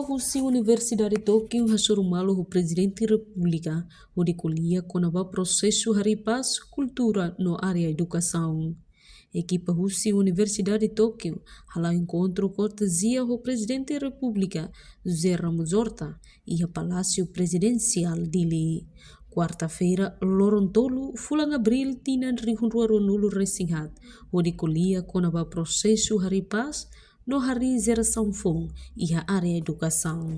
Ekipa husi Universidade Tóquio hasurumalo o Presidente República o de colia conaba Processu Harii Paz Cultura no área educação. Ekipa husi Universidade Tóquio hala encontro cortesia o Presidente República José Ramos Horta e a Palácio Presidencial dele. Quarta-feira, Lorontolo, fulang Abril, tinan rihunruaronulu resinghat, o de colia conaba Processu Harii Paz no Harii Geração Fong e a área educação.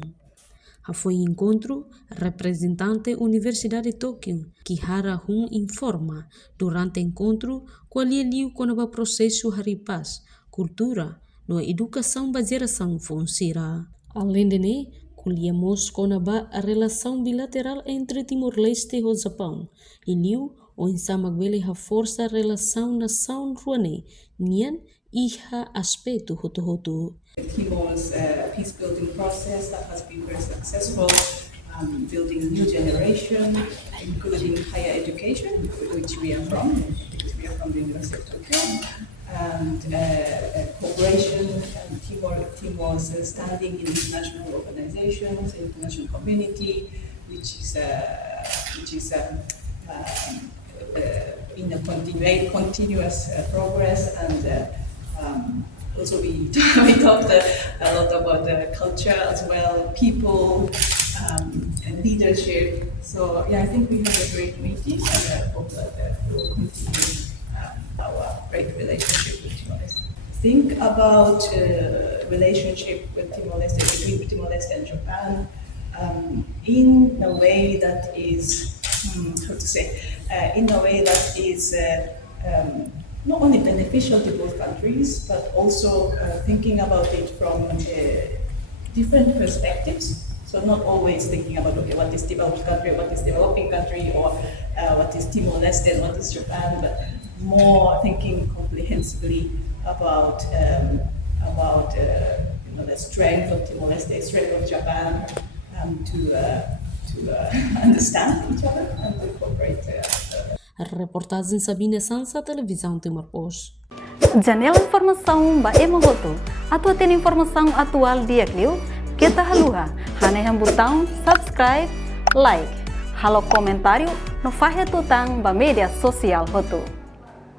Foi encontro representante Universidade Tóquio que Hara Hun informa durante encontro qual liu conaba Processu Harii Paz Cultura no educação ba Geração Fong sira. Além de ne, colhemos conaba a relação bilateral entre Timor-Leste e o Japão e liu o ensamagbele a força relação nação ruane nian iha aspecto hoto-hoto. Timor's peace-building process that has been very successful, building a new generation, including higher education, which we are from. We are from the University of Tokyo, and cooperation. Timor's standing in international organizations, international community, which is in a continuous progress, and also we talked a lot about culture as well, people, and leadership. So yeah, I think we had a great meeting, and I hope that we will continue our great relationship with Timor-Leste. Think about relationship with Timor-Leste, between Timor-Leste and Japan, in a way that is, in a way that is not only beneficial to both countries, but also thinking about it from different perspectives. So not always thinking about, okay, what is developed country, what is developing country, or what is Timor-Leste and what is Japan, but more thinking comprehensively about the strength of Timor-Leste, strength of Japan, to understand each other and to cooperate. Reportagem Sabina Sansa, Televisão Timor Post. Janela informação ba Emohoto. Atua tem informação atual dia Clio. Kita haluha. Haneham botão subscribe, like. Halo comentário no fahe tutang ba media sosial hoto.